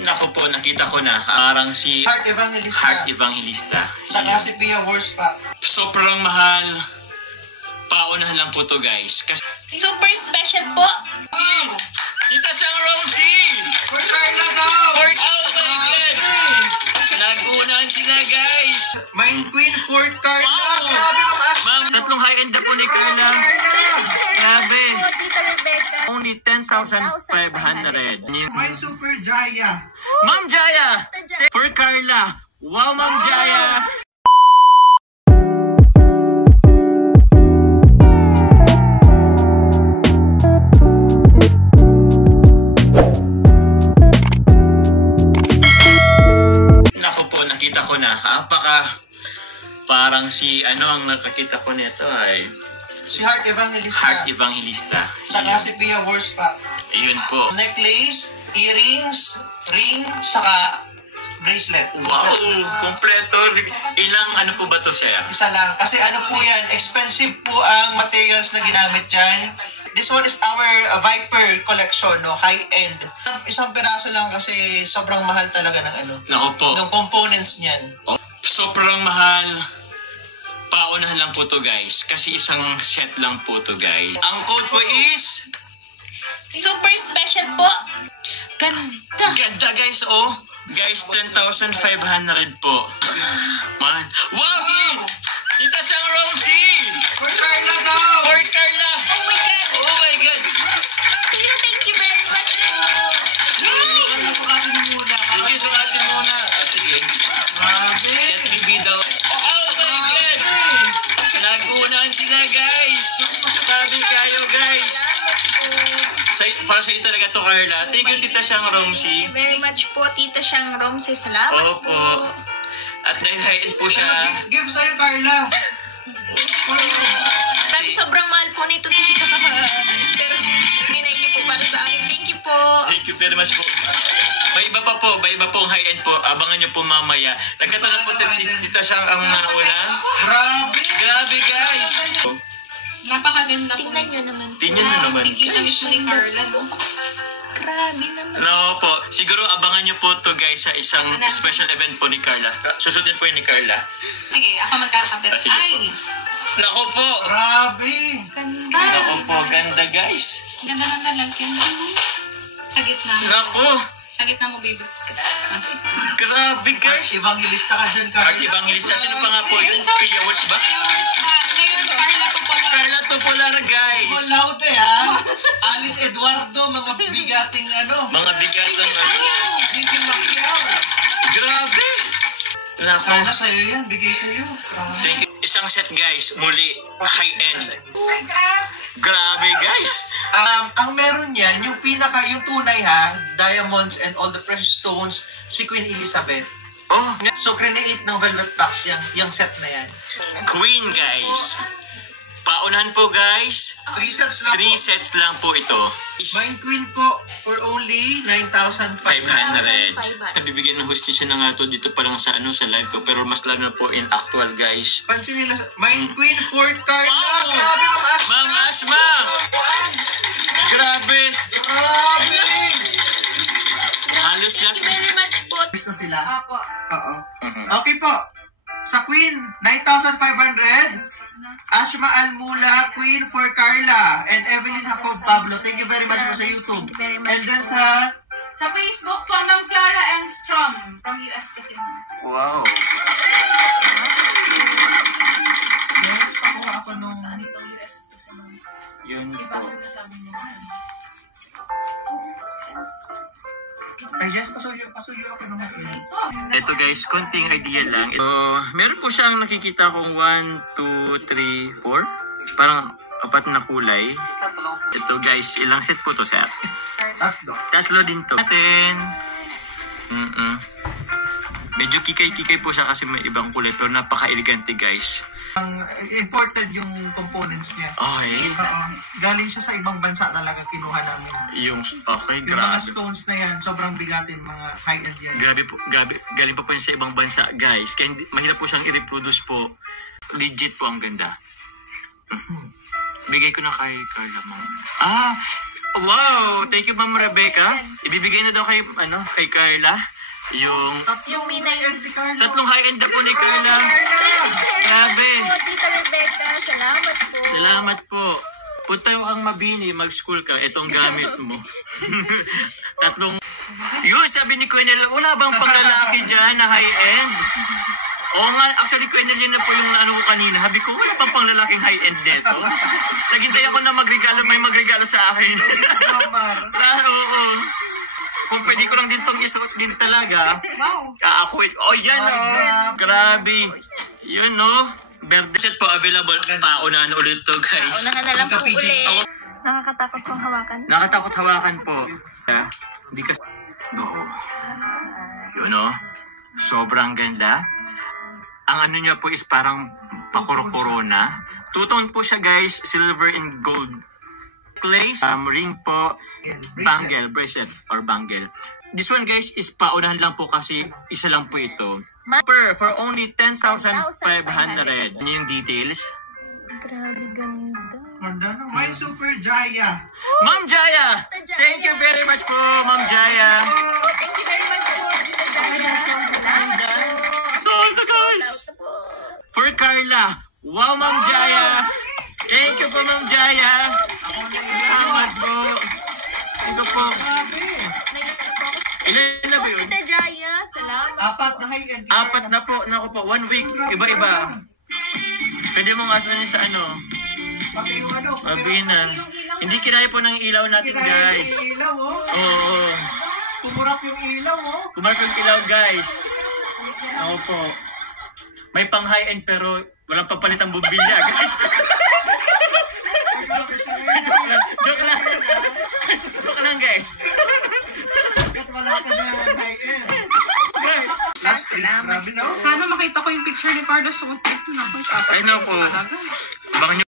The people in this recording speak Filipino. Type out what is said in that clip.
Naku po, nakita ko na. Parang si Heart Evangelista. Heart Evangelista. Sa si Pia Worspak. Sobrang mahal. Paunahan lang po to guys. Kasi Super special po. Tita Sang Rosie! For Carla daw! Oh my God! Nagunahan sila guys! Mind Queen for Carla! Wow! Grabe Ma'am Ash! Ma'am, tatlong high-end na po ni Carla. Grabe. Tita Rebecca. Only 10,500. My Super Jaya! Ma'am Jaya! For Carla! Wow, Ma'am Jaya! Naku po, nakita ko na. Parang si ang nakakita ko nito ay Si Heart Evangelista. Heart Evangelista. Sa si Pia Worspak. Ayun po. Necklace, earrings, ring, saka bracelet. Wow! Kompleto. Ilang po ba to siya? Isa lang. Kasi po yan, expensive po ang materials na ginamit dyan. This one is our Viper collection, no? High-end. Isang piraso lang kasi sobrang mahal talaga ng Naku po. ng components niyan. Sobrang mahal. Paunahan lang po to guys. Kasi isang set lang po to guys. Ang code po is Super special po. Ganda. ganda guys, oh. Guys, 10,500 po. Man. Wow, si Tita Sang Rosie! For Carla daw! For Carla! Oh my God. Oh my God! Thank you very much po. Nasukatin mo muna. Sige, sukatin muna. Sige. Grabe! Let me be daw. Oh my God! Nagunahan sila guys! Sabi kayo guys! Para sa iyo talaga to, Carla. Thank you, Tita Sang Rosie. Thank you very much po, Tita Sang Rosie. Salamat Opo. po. At dahil high-end po siya. Give sa'yo, Carla! For you. Sabi, sobrang mahal po nito, Tita. Pero binay niyo po para sa akin. Thank you po. Thank you very much po. May iba pong high-end po. Abangan niyo po mamaya. Nagkataon po si Tita Sang ang nauna. Grabe! Grabe guys! Napakaganda po. Tingnan niyo naman. Tingnan niyo naman Bigyan kami guys. po ni Carla, no? Grabe naman. No po. Siguro abangan niyo po to guys sa isang special event po ni Carla. Susundin po yun ni Carla. Sige, ako magkakabit. Sige po. Ay! Nako po! Grabe! Ganda. Nako po, ganda guys. Ganda ng nalagyan. Sa gitna. Nako! Sa gitna mo, baby. Mas. Grabe Heart guys! Evangelista ka dyan, Heart Carla. Evangelista. Sino pa nga po yun? Pia Words ba? Ngayon, Carla to pala. Carla Tupular guys! Small loud ha? Alice Eduardo, mga bigating Mga bigatang Jinky Macquiao. Grabe! Nako. Carla, sa'yo yan. Bigay sa'yo. Thank you. Isang set guys, muli, high-end. Grabe guys! Ang meron yan, yung tunay diamonds and all the precious stones, si Queen Elizabeth. Oh, So, create ng velvet box yung set na yan. Queen guys. Paunahan po guys. 3 sets lang 3 sets lang po ito. Mind Queen po for only 9,500. 500. Nabibigyan ng hostisya na nga to dito pa lang sa sa live ko, pero mas lalo na po in actual guys. Pansin nila, Mind Queen for Carla. Wow! Grabe, Ma'am Ash. Ma'am Ashma! Grabe! Grabe! Halos Thank you lahat. very much po. Gusto sila? Ako. Oo. Okay po. Sa Queen, 9,500. Ashma Almula, Queen for Carla. And Evelyn Jacob Pablo. Thank you very much po sa YouTube. Thank you very much And then po. Sa Facebook po, Ma'am Clara Enstrom. From US kasi. Wow. Yes, pakuha ako nung... Saan ito? US po sa mga. Yun Diba po. sinasabi niyo? Ay, yes, pasuyo ako nung... Ito. Ito guys, konting idea lang. Meron po siyang nakikita kong 1, 2, 3, 4. Parang 4 na kulay. Ito guys, ilang set po to sir? Tatlo. 3 din to. Natin. Medyo kikay-kikay po siya kasi may ibang kulay to. Napaka-elegante guys. Ang imported yung components niya. Okay. Oo. Galing siya sa ibang bansa talaga kinuha namin. Okay, Yung mga grabe. stones na yan, sobrang bigatin, mga high-end yan. Grabe po, galing pa po yun sa ibang bansa, guys. Kaya mahirap po siyang i-reproduce po. Legit po ang ganda. Bigay ko na kay Carla mo. Wow! Thank you, Ma'am Rebecca. Ibibigay na daw kay Carla. Yung Yung minay. tatlong high-end na po ni Carla. Grabe. Po, Tita Rebecca, salamat po. Salamat po. Punta kang mabini, mag-school ka. Itong gamit mo. Tatlong... Yun, sabi ni Quenel, wala bang panglalaki dyan na high-end? Oo nga, actually, Quenel, yun na po yung ano ko kanina. Habi ko, wala bang panglalaking high-end neto? Naghintay ako na may magregalo sa akin. Oo. Kung pwede ko lang din tong isuot din talaga. Wow. Ako, yan grabe. Yun Verde set po available. Paunahan ulit to, guys. Unahan na lang po ulit. Nakakatakot pong hawakan. Nakatakot hawakan po. Hindi kasi... Yun sobrang ganda. Ang ano niya po is parang pakuro-corona. Tutong po siya, guys, silver and gold. Place, ring po, bracelet or bangle. This one, guys, is paunahan lang po kasi isa lang po ito. For only 10,500. Ano yung details? Grabe, ganda. My Super Jaya. Ma'am Jaya! Thank you very much po, Ma'am Jaya. Oh, thank you very much po, Tita Jaya. Salamat po. Sold na, guys! For Carla. Wow, Ma'am Jaya! Thank you po, Ma'am Jaya! Salamat po. Thank you po. Ilan na ba yun? Tita Jaya, salamat. 4 na high-end. 4 na po. Naku po, 1 week. Iba-iba. Pwede mo ngasanin sa Pati yung Mabina. Hindi kinaya po ng ilaw natin, guys. yung ilaw, Oo. Kumurap yung ilaw, Kumarap yung ilaw, guys. Ako po. May pang high-end pero walang papalitang bumbilya, guys. Joke lang. Joke lang, guys. Wala ka na high-end. Guys. Salamat. Sana makita ko yung picture ni Carlos suot ito na po. Ay, no po. Abangan nyo